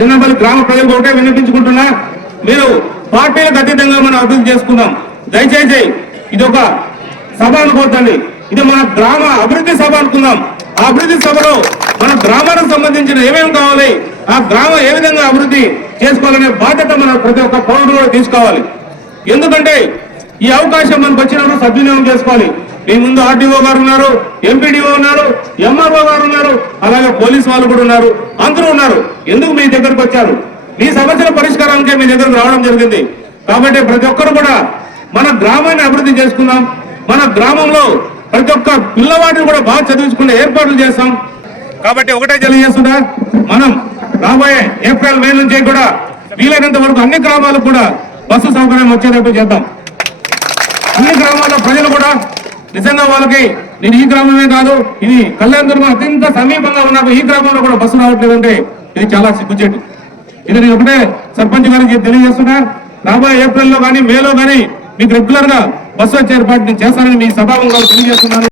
చిన్నపల్లి గ్రామ ప్రజలకు ఒకటే విన్నపించుకుంటున్నా, మీరు పార్టీలకు అతీతంగా మనం అభివృద్ధి చేసుకుందాం. దయచేసి ఇది ఒక సభ అనుకోవద్దండి, ఇది మన గ్రామ అభివృద్ధి సభ అనుకుందాం. ఆ అభివృద్ధి సభలో మన గ్రామానికి సంబంధించిన ఏమేమి కావాలి, ఆ గ్రామం ఏ విధంగా అభివృద్ధి చేసుకోవాలనే బాధ్యత మన ప్రతి ఒక్క పౌరుడు కూడా తీసుకోవాలి. ఎందుకంటే ఈ అవకాశం మనకు వచ్చినప్పుడు సద్వినియోగం చేసుకోవాలి. మీ ముందు ఆర్టీఓ గారు ఉన్నారు, ఎంపీడీఓ ఉన్నారు, ఎంఆర్ఓ గారు ఉన్నారు, అలాగే పోలీసు వాళ్ళు కూడా ఉన్నారు, అందరూ ఉన్నారు. ఎందుకు మీ దగ్గరకు వచ్చారు? మీ సమస్యల పరిష్కారానికే మీ దగ్గరకు రావడం జరిగింది. కాబట్టి ప్రతి ఒక్కరు కూడా మన గ్రామాన్ని అభివృద్ధి చేసుకుందాం. మన గ్రామంలో ప్రతి ఒక్క పిల్లవాడిని కూడా బాగా చదివించుకునే ఏర్పాట్లు చేస్తాం. కాబట్టి ఒకటే తెలియజేస్తున్నా, మనం రాబోయే ఏప్రిల్ మే నుంచి కూడా వీలైనంత వరకు అన్ని గ్రామాలకు కూడా బస్సు సౌకర్యం వచ్చేటట్టు చేద్దాం. అన్ని గ్రామాల ప్రజలు కూడా నిజంగా వాళ్ళకి నేను ఈ గ్రామమే కాదు, ఇది కళ్యాణదుర్గం అత్యంత సమీపంగా ఉన్న ఈ గ్రామంలో కూడా బస్సు రావట్లేదంటే ఇది చాలా సిగ్గుచేటు. ఇది నేను ఒకటే సర్పంచ్ గారికి తెలియజేస్తున్నా, రాబోయే ఏప్రిల్లో కానీ మేలో కానీ మీకు రెగ్యులర్ గా బస్సు వచ్చే ఏర్పాటు చేస్తానని మీ సభాముఖంగా తెలియజేస్తున్నాను.